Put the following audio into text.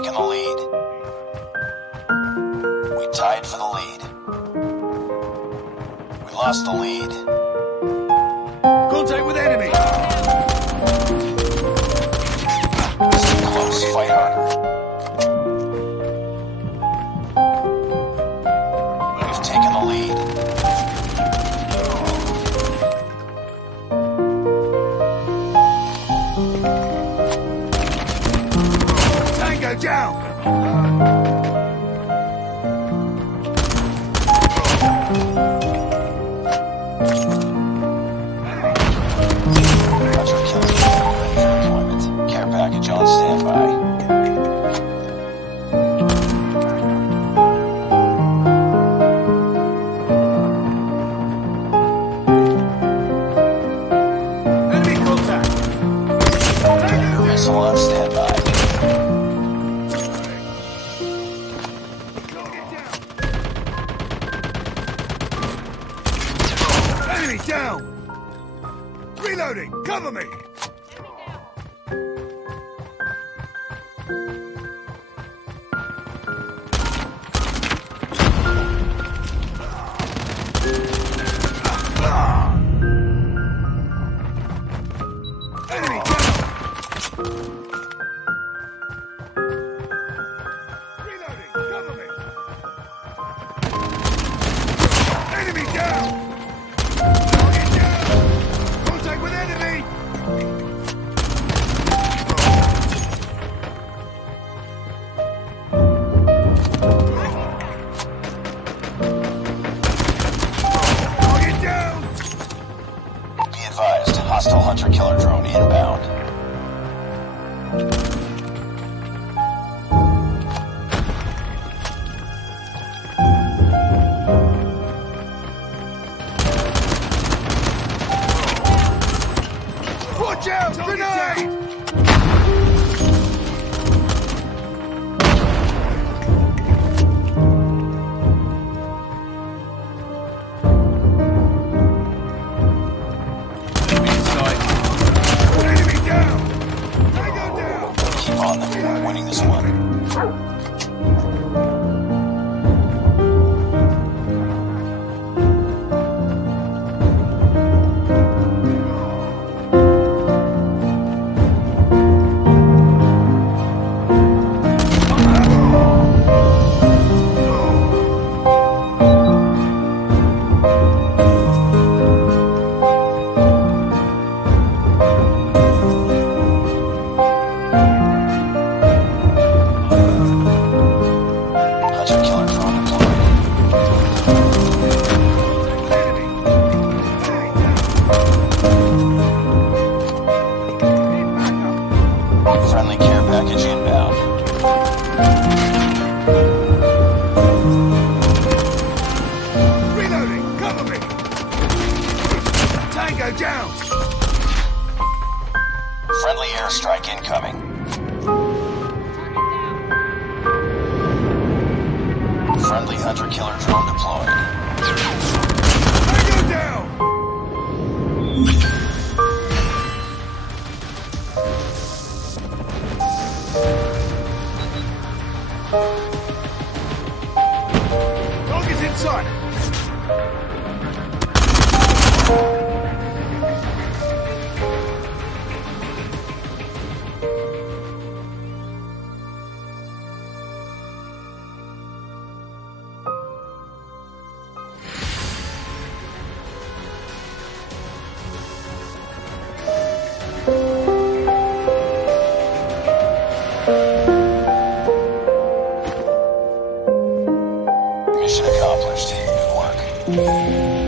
taken the lead. We tied for the lead. We lost the lead. Contact with enemy! It's too close. Fight harder. We've taken the lead. Tango down! Hunter killer drone ready for deployment. Care package on standby. Enemy contact! Missile on standby. Enemy down! Reloading! Cover me! Enemy down! Reloading! Cover me! Enemy down! Target down! Contact with enemy! Target down! Be advised, hostile hunter killer drone inbound. Watch out! Grenade! Enemy down! Tango down! Keep on them. We're winning this one. Hunter killer drone deployed. Friendly care package inbound. Reloading! Cover me! Tango down! Friendly airstrike incoming. Friendly hunter killer drone deployed. Tango down! Target's inside! Mission accomplished. Good work.